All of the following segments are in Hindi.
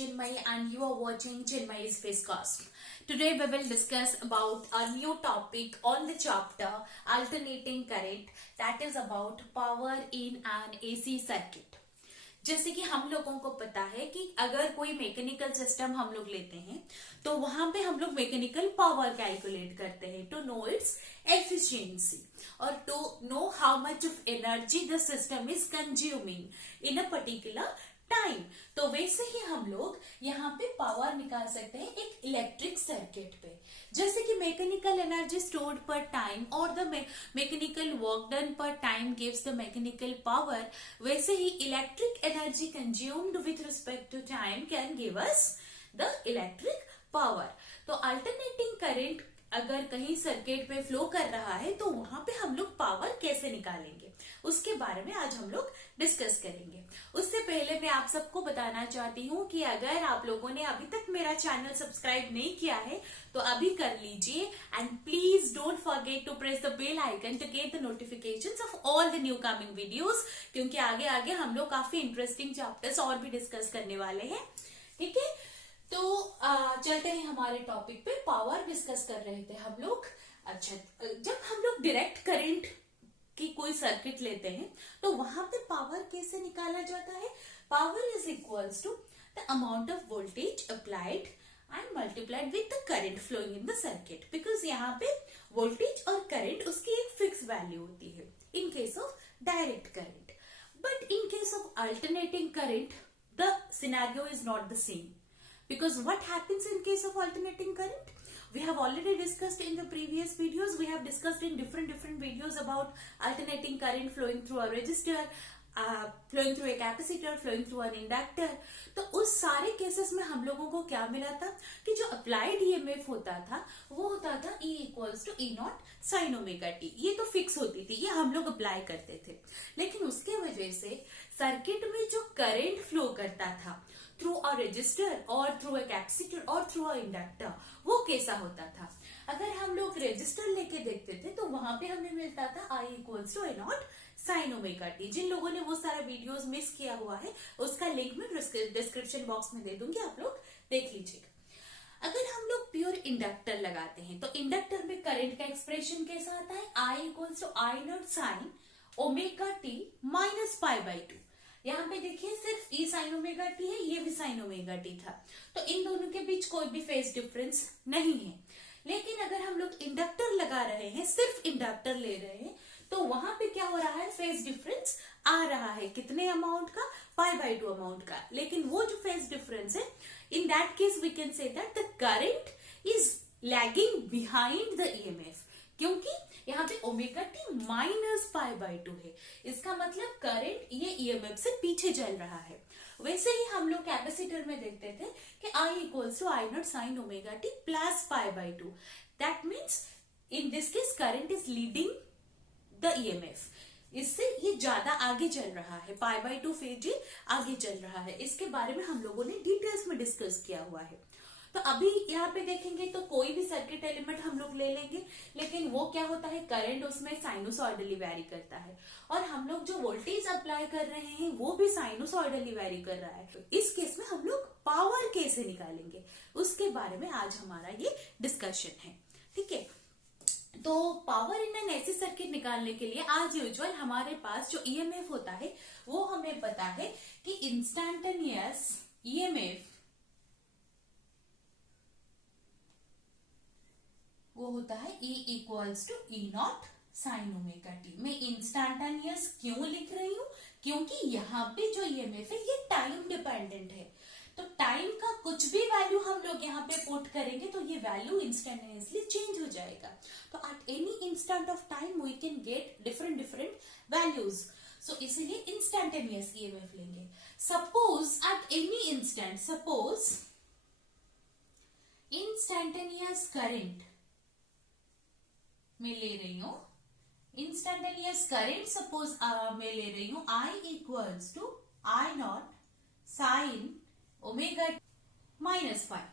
Chinmay and you are watching Chinmay's Facecast. Today we will discuss about a new topic on the chapter Alternating Current, that is about power in an AC circuit. जैसे कि हम लोगों को पता है कि अगर कोई मैकेनिकल सिस्टम हम लोग लेते हैं तो वहां पे हम लोग मैकेनिकल पावर कैलकुलेट करते हैं टू नो इट्स एफिशिएंसी और to know how much of energy the system is consuming in a particular time. तो वैसे ही हम लोग यहाँ पे पावर निकाल सकते हैं एक इलेक्ट्रिक सर्किट पे, जैसे कि mechanical energy stored per time और the mechanical work done per time gives the mechanical power, वैसे ही electric energy consumed with respect to time can give us the electric power. तो अल्टरनेटिंग करंट अगर कहीं सर्किट पे फ्लो कर रहा है तो वहां पे हम लोग पावर कैसे निकालेंगे उसके बारे में आज हम लोग डिस्कस करेंगे। उससे पहले मैं आप सबको बताना चाहती हूँ कि अगर आप लोगों ने अभी तक मेरा चैनल सब्सक्राइब नहीं किया है तो अभी कर लीजिए and please don't forget to press the bell icon to get the notifications of all the new coming videos, क्योंकि आगे आगे हम लोग काफी इंटरेस्टिंग चैप्टर्स और भी डिस्कस करने वाले हैं। ठीक है, तो चलते हैं हमारे टॉपिक पे। पावर डिस्कस कर रहे थे हम लोग। अच्छा, जब हम लोग डायरेक्ट करंट की कोई सर्किट लेते हैं तो वहां पे पावर कैसे निकाला जाता है? Power is equals to the amount of voltage applied and multiplied with the current flowing in the circuit, because यहाँ पे वोल्टेज और करंट उसकी एक फिक्स वैल्यू होती है in case of direct current. But in case of alternating current the scenario is not the same, because what happens in case of alternating current, we have already discussed in the previous videos, we have discussed in different videos about alternating current flowing through a resistor, flowing through a capacitor, flowing through an inductor। तो उस सारे केसेस में हम लोगों को क्या मिला था कि जो अप्लाइड ईएमएफ होता था वो होता था E equals to E not sine omega T. ये तो फिक्स होती थी, ये हम लोग अप्लाई करते थे। लेकिन उसके वजह से सर्किट में जो करंट फ्लो करता था थ्रू अ रजिस्टर और थ्रू अ कैपेसिटर और थ्रू अ इंडक्टर, वो कैसा होता था? अगर हम लोग रजिस्टर लेके देखते थे तो वहां पे हमें मिलता था I equals to A naught sine omega T. जिन लोगों ने वो सारा वीडियोस मिस किया हुआ है उसका लिंक मैं डिस्क्रिप्शन बॉक्स में दे दूंगी, आप लोग देख लीजिएगा। अगर हम लोग प्योर इंडक्टर लगाते हैं तो इंडक्टर में करंट का एक्सप्रेशन कैसा आता है? I equals to I not sine omega T minus pi by two. यहाँ पे देखिए सिर्फ ई साइन ओमेगा टी है, ये भी साइन ओमेगा टी था, तो इन दोनों के बीच कोई भी फेज डिफरेंस नहीं है। लेकिन अगर हम लोग इंडक्टर लगा रहे हैं, सिर्फ इंडक्टर ले रहे हैं, तो वहां पे क्या हो रहा है? फेज डिफरेंस आ रहा है। कितने अमाउंट का? पाई बाई टू अमाउंट का। लेकिन वो जो फेज डिफरेंस है, in that case we can say that the current is lagging behind the EMF, क्योंकि यहाँ पे omega T minus pi by two है। इसका मतलब करंट ये ईएमएफ से पीछे चल रहा है। वैसे ही हम लोग कैपेसिटर में देखते थे कि I equals to I not sine omega T plus pi by two. That means in this case current is leading the EMF, इससे ये ज्यादा आगे चल रहा है, पाई बाई टू फेज ये आगे चल रहा है। इसके बारे में हम लोगों ने डिटेल्स में डिस्कस किया हुआ है। तो अभी यहाँ पे देखेंगे तो कोई भी सर्किट एलिमेंट हम लोग ले लेंगे, लेकिन वो क्या होता है? करंट उसमें साइनोसॉइडली वैरी करता है और हम लोग जो वोल्टेज अप्लाई कर रहे हैं वो भी साइनोसॉइडली वैरी कर रहा है। तो इस केस में हम लोग पावर कैसे निकालेंगे उसके बारे में आज हमारा ये डिस्कशन है। ठीक है, तो power in an AC circuit निकालने के लिए आज यूजुअल हमारे पास जो ईएमएफ होता है वो हमें पता है कि इंस्टैंटेनियस ईएमएफ वो होता है E equals to E not sine omega t. मैं इंस्टैंटेनियस क्यों लिख रही हूँ? क्योंकि यहाँ पे जो ईएमएफ है ये टाइम डिपेंडेंट है, तो टाइम का कुछ भी वैल्यू हम लोग यहाँ पे पुट करेंगे तो ये वैल्यू इंस्टेंटेनियसली चेंज हो जाएगा। तो at any instant of time we can get different values, so इसीलिए इंस्टेंटेनियस ईएमएफ लेंगे। Suppose at any instant, suppose instantaneous current मैं ले रही हूं, इंस्टेंटेनियस करंट सपोज मैं ले रही हूं I equals to I not sine omega minus five.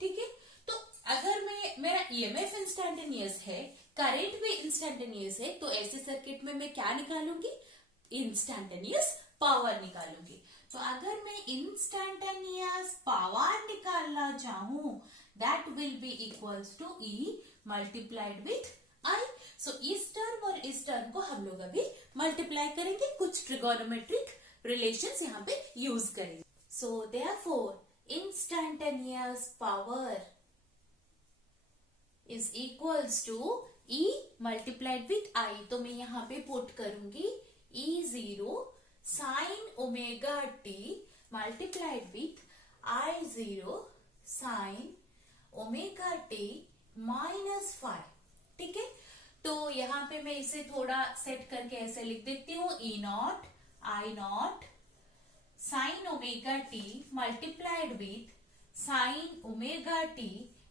ठीक है, तो अगर मेरा ईएमएफ इंस्टेंटेनियस है, करंट भी इंस्टेंटेनियस है, तो ऐसे सर्किट में मैं क्या निकालूंगी? Instantaneous power निकालूंगी। तो अगर मैं इंस्टैंटेनियस पावर निकालना चाहूं, that will be equals to E multiplied with I. So इस टर्म और इस टर्म को हम लोग अभी मल्टीप्लाई करेंगे, कुछ ट्रिगोनोमेट्रिक रिलेशंस यहाँ पे यूज करेंगे। So therefore instantaneous power is equals to E multiplied with I। तो मैं यहाँ पे पुट करूंगी E0 sine omega t multiplied with I0 sine omega t minus 5। ठीक है, तो यहाँ पे मैं इसे थोड़ा सेट करके ऐसे लिख देती हूँ, E0 I0 sine omega t multiplied with sign omega t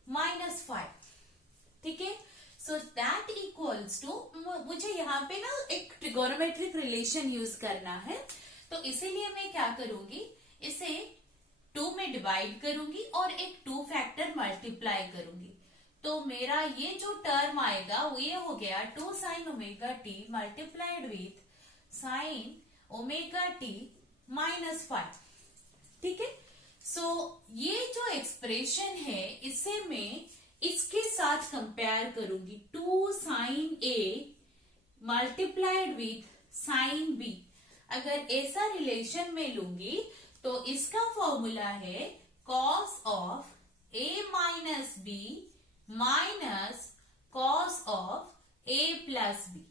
minus 5। ठीक है, सो दैट इक्वल्स टू, मुझे यहाँ पे ना एक ट्रिगोनोमेट्रिक रिलेशन यूज करना है, तो इसीलिए मैं क्या करूंगी, इसे 2 में डिवाइड करूंगी और एक 2 फैक्टर मल्टीप्लाई करूंगी। तो मेरा ये जो टर्म आएगा वो ये हो गया 2 sign omega T multiplied with sign omega T minus 5। ठीक है, सो ये जो एक्सप्रेशन है इसे मैं इसके साथ कंपेयर करूंगी, 2 sine A multiplied with sine B. अगर ऐसा रिलेशन में लूंगी तो इसका फॉर्मूला है cos of A minus B minus cos of A plus B.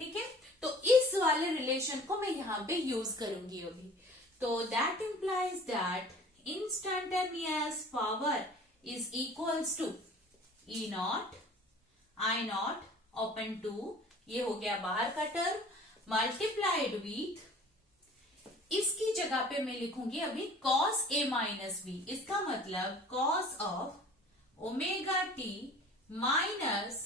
ठीक है, तो इस वाले रिलेशन को मैं यहां पे यूज करूंगी अभी। तो that implies that instantaneous power is equals to E0 I0 upon two, ये हो गया बाहर का टर्म, मल्टीप्लाइड विथ, इसकी जगह पे मैं लिखूंगी अभी cos A माइनस बी। इसका मतलब cos of omega T minus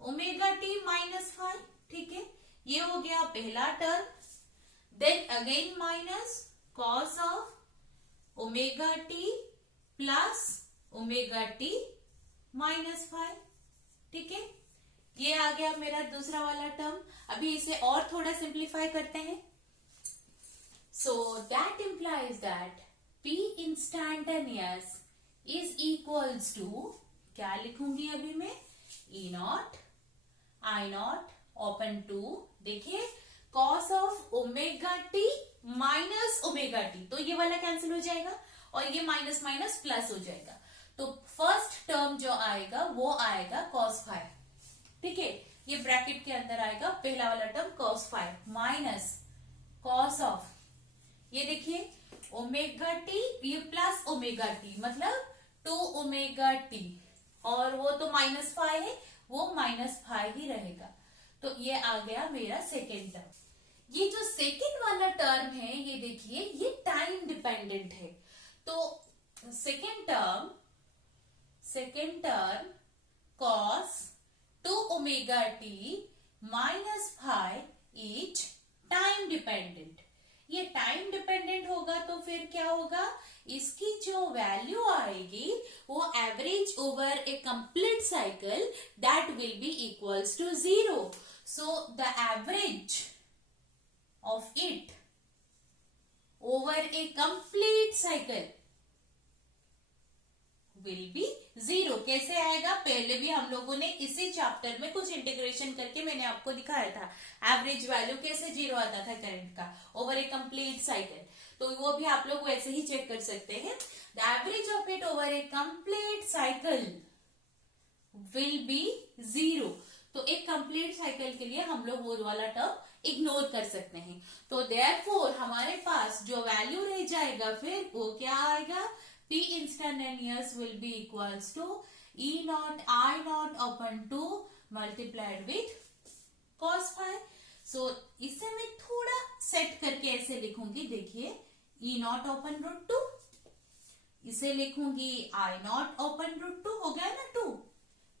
omega T minus 5। ठीक है, ये हो गया पहला term, then again minus cos of omega T plus omega T minus 5। ठीक है, ये आ गया मेरा दूसरा वाला टर्म। अभी इसे और थोड़ा सिंप्लीफाई करते हैं। So that implies that P instantaneous is equals to, क्या लिखूंगी अभी मैं, E0 I0 ओपन टू, देखिए cos of omega T minus omega t, तो ये वाला कैंसिल हो जाएगा और ये माइनस माइनस प्लस हो जाएगा। तो फर्स्ट टर्म जो आएगा वो आएगा cos 5। ठीक है, ये ब्रैकेट के अंदर आएगा पहला वाला term cos 5 minus cos of, ये देखिए ओमेगा टी, ये प्लस ओमेगा टी मतलब 2 ओमेगा टी, और वो तो माइनस 5 है, वो माइनस 5 ही रहेगा। तो ये आ गया मेरा सेकेंड टर्म। ये जो सेकेंड वाला टर्म है ये देखिए ये टाइम डिपेंडेंट है। तो second term cos 2 omega T minus 5 is time dependent. ये टाइम डिपेंडेंट होगा तो फिर क्या होगा, इसकी जो वैल्यू आएगी वो average over a complete cycle that will be equals to 0। So the average of it over a complete cycle will be 0। कैसे आएगा, पहले भी हम लोगों ने इसी चैप्टर में कुछ इंटीग्रेशन करके मैंने आपको दिखाया था, एवरेज वैल्यू कैसे 0 आता था करंट का ओवर ए कंप्लीट साइकिल। तो वो भी आप लोग वैसे ही चेक कर सकते हैं, the average of it over a complete cycle will be 0। तो एक कंप्लीट साइकिल के लिए हम लोग वो वाला टर्म इग्नोर कर सकते हैं। तो देयरफॉर हमारे पास जो वैल्यू रह जाएगा फिर वो क्या आएगा, P instantaneous will be equals to E0 I0 upon 2 multiplied with cos 5। So इसे मैं थोड़ा सेट करके ऐसे लिखूंगी, देखिए E0 upon रूट 2, इसे लिखूंगी I0 upon रूट 2, हो गया ना 2।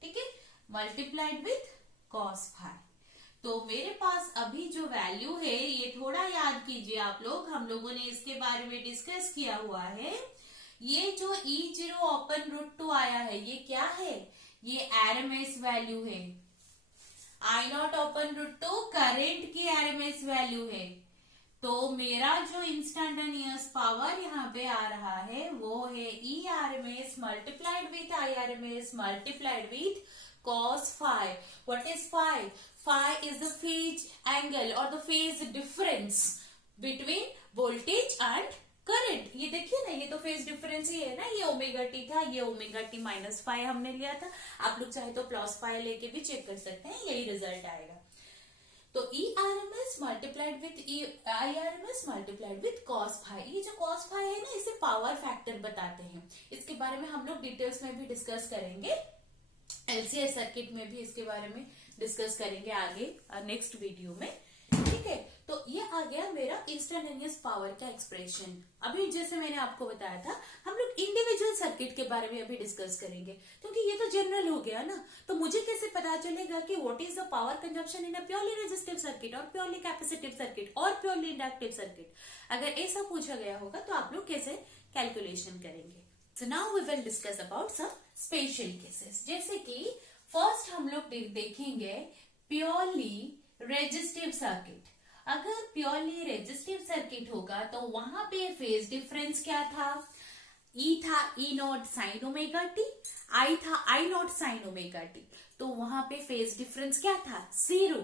ठीक है, मल्टीप्लाइड विथ cos 5। तो मेरे पास अभी जो वैल्यू है ये थोड़ा याद कीजिए आप लोग, हम लोगों ने इसके बारे में डिस्कस किया हुआ है। ये जो E0 ओपन रूट 2 आया है ये क्या है, ये RMS वैल्यू है। I0 ओपन रूट 2 करंट की RMS वैल्यू है। तो मेरा जो इंस्टैंटेनियस पावर यहाँ पे आ रहा है वो है E R M S multiplied with I R M S multiplied with cos phi. What is phi? Phi is the phase angle or the phase difference between voltage and current. ये देखिए ना, ये तो फेज डिफरेंस ही है ना. ये ओमेगा टी था, ये ओमेगा टी माइनस फाइव हमने लिया था. आप लोग चाहे तो प्लस फाइव लेके भी चेक कर सकते हैं, यही रिजल्ट आएगा. तो E R M S multiplied with I R M S multiplied with cos phi. ये जो कॉस फाइव है ना, इसे पावर फैक्टर बताते हैं. इसके बारे में हम लोग डिटेल्स में भी डिस्कस करेंगे. एलसीआई सर्किट में भी इसके बारे में डिस्कस करेंगे आगे नेक्स्ट वीडियो में. ठीक है, तो ये आ गया मेरा इंस्टैंटेनियस पावर का एक्सप्रेशन. अभी जैसे मैंने आपको बताया था, हम लोग इंडिविजुअल सर्किट के बारे में अभी डिस्कस करेंगे, क्योंकि ये तो जनरल हो गया ना. तो मुझे कैसे पता चलेगा कि what is the power consumption in a purely resistive circuit और प्योरली कैपेसिटिव सर्किट और प्योरली इंडक्टिव सर्किट. अगर ऐसा पूछा गया होगा तो आप लोग कैसे कैलकुलेशन करेंगे. So now we will discuss about some special cases. जैसे कि फर्स्ट हम लोग देखेंगे प्योरली रेजिस्टिव सर्किट. अगर प्योरली रेजिस्टिव सर्किट होगा तो वहां पे फेज डिफरेंस क्या था? ई था ई नॉट साइन ओमेगा टी, आई था आई नॉट साइन ओमेगा टी. तो वहां पे फेज डिफरेंस क्या था? 0.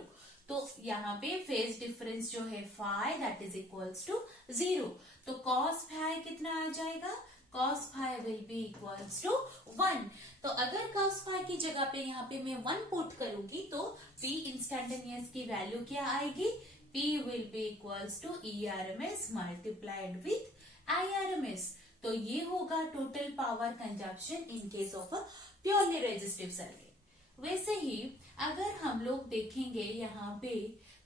तो यहाँ पे फेज डिफरेंस जो है phi that is equals to 0. तो कॉस फाई कितना आ जाएगा? cos phi will be equals to 1. तो अगर cos phi की जगह पे यहाँ पे मैं 1 पुट करूंगी तो P इंस्टैंटेनियस की वैल्यू क्या आएगी? P will be equals to ERMS multiplied with IRMS. तो ये होगा total power consumption in case of a purely resistive circuit. वैसे ही अगर हम लोग देखेंगे यहाँ पे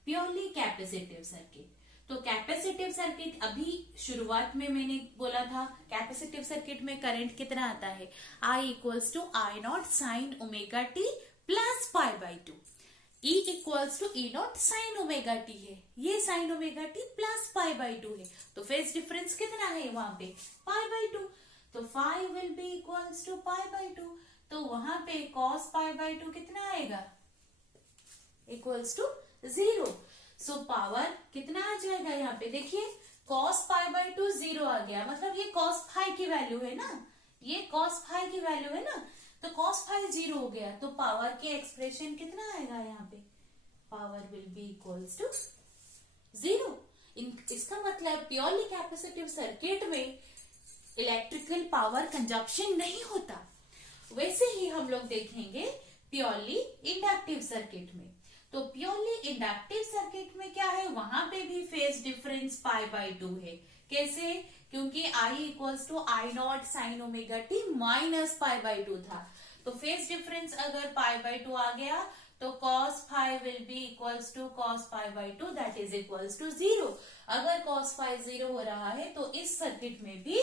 प्योरली कैपेसिटिव सर्किट, तो कैपेसिटिव सर्किट अभी शुरुआत में मैंने बोला था कैपेसिटिव सर्किट में करंट कितना आता है? I equals to I not sine omega T plus pi by two. E equals to E naught sine omega T है, ये sine omega T plus pi by two है. तो फेज डिफरेंस कितना है वहां पे? Pi by two. तो phi will be equals to pi by two. तो वहां पे कॉस पाई बाई टू कितना आएगा? Equals to 0. सो पावर कितना आ जाएगा यहाँ पे? देखिए cos पाई बाई टू 0 आ गया, मतलब ये cos फाई की वैल्यू है ना, ये cos फाई की वैल्यू है ना. तो cos फाई 0 हो गया. तो पावर के एक्सप्रेशन कितना आएगा यहाँ पे? Power will be equals to 0. इसका मतलब प्योरली कैपेसिटिव सर्किट में इलेक्ट्रिकल पावर कंजप्शन नहीं होता. वैसे ही हम लोग देखेंगे प्योरली इंडक्टिव सर्किट में. तो प्योरली इंडक्टिव सर्किट में क्या है? वहां पे भी phase difference pi by two है. कैसे? क्योंकि I equals to I not sine omega T minus pi by two था. तो फेज डिफरेंस अगर पाई बाई टू आ गया तो cos phi will be equals to cos pi by two that is equals to 0. अगर cos फाई 0 हो रहा है तो इस सर्किट में भी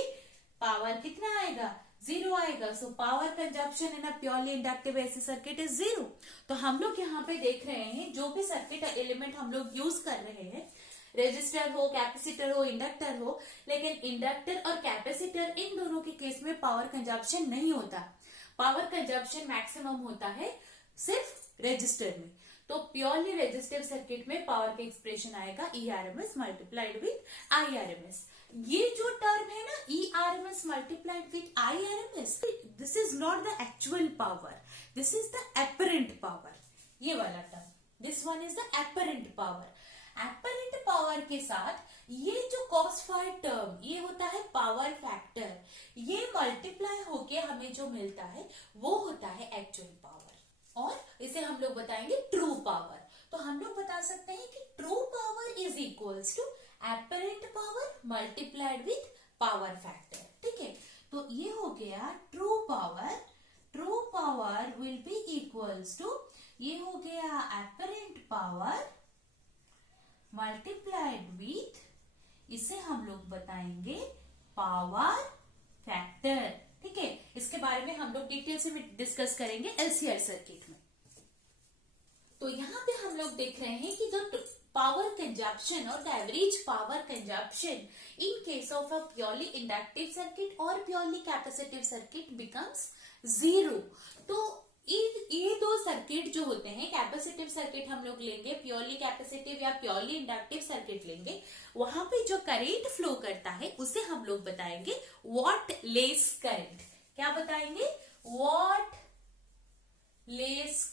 पावर कितना आएगा? 0 आएगा. So power consumption in a purely inductive AC circuit is 0. तो हम लोग यहाँ पे देख रहे हैं जो भी सर्किट एलिमेंट हम लोग यूज कर रहे हैं, रेजिस्टर हो, कैपेसिटर हो, इंडक्टर हो, लेकिन इंडक्टर और कैपेसिटर इन दोनों के केस में पावर कंजप्शन नहीं होता. पावर कंजप्शन मैक्सिमम होता है सिर्फ रेजिस्टर में. तो प्योरली रेजिस्टिव सर्किट में पावर का एक्सप्रेशन आएगा ERMS मल्टीप्लाइड विथ IRMS. ये जो टर्म है ना ERMS multiplied with IRMS, this is not the actual power, this is the apparent power. ये वाला term, this one is the apparent power. Apparent power के साथ ये जो cos फाई टर्म, ये होता है पावर फैक्टर. ये मल्टीप्लाई होके हमें जो मिलता है वो होता है एक्चुअल पावर, और इसे हम लोग बताएंगे ट्रू पावर. तो हम लोग बता सकते हैं कि true power is equals to apparent power multiplied with power factor. ठीक है, तो ये हो गया true power. True power will be equals to, ये हो गया एपरेंट पावर मल्टीप्लाइड विथ, इसे हम लोग बताएंगे पावर फैक्टर. ठीक है, इसके बारे में हम लोग डिटेल से डिस्कस करेंगे एलसीआई सर्किट में. तो यहाँ पे हम लोग देख रहे हैं कि जो पावर कंजप्शन और the average power consumption in case of a purely inductive circuit और प्योरली कैपेसिटिव सर्किट बिकम्स 0. तो ये दो सर्किट जो होते हैं, कैपेसिटिव सर्किट हम लोग लेंगे, प्योरली कैपेसिटिव या प्योरली इंडक्टिव सर्किट लेंगे, वहां पे जो करंट फ्लो करता है उसे हम लोग बताएंगे वॉटलेस करंट। क्या बताएंगे? Wattless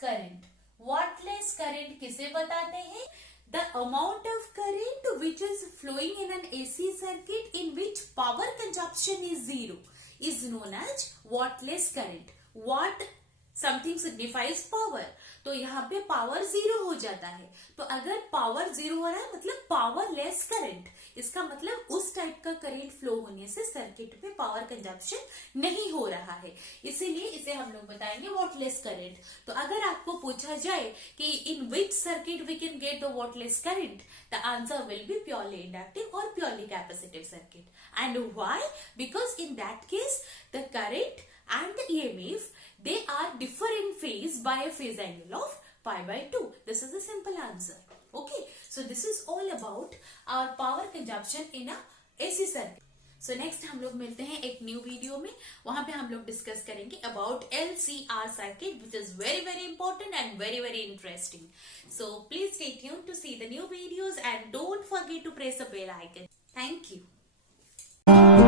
current. वॉटलेस करंट किसे बताते हैं? The amount of current which is flowing in an AC circuit in which power consumption is zero is known as wattless current. Watt something signifies power, तो यहाँ पे पावर जीरो हो जाता है। तो अगर पावर जीरो हो रहा है मतलब पावर लेस करंट, इसका मतलब उस टाइप का करंट फ्लो होने से सर्किट में पावर कंजप्शन नहीं हो रहा है, इसीलिए इसे हम लोग बताएंगे वॉटलेस करंट। तो अगर आपको पूछा जाए कि in which circuit we can get the wattless current, the answer will be purely inductive और purely capacitive circuit. And why? Because in that case the current and the EMF, they are differ in phase by a phase angle of pi by 2. This is the simple answer. Okay, so this is all about our power consumption in a AC circuit. So next हम लोग मिलते हैं एक न्यू वीडियो में, वहां पे हम लोग डिस्कस करेंगे about LCR circuit, which is very very important and very very interesting. So please stay tuned to see the new videos and don't forget to press the bell icon. Thank you.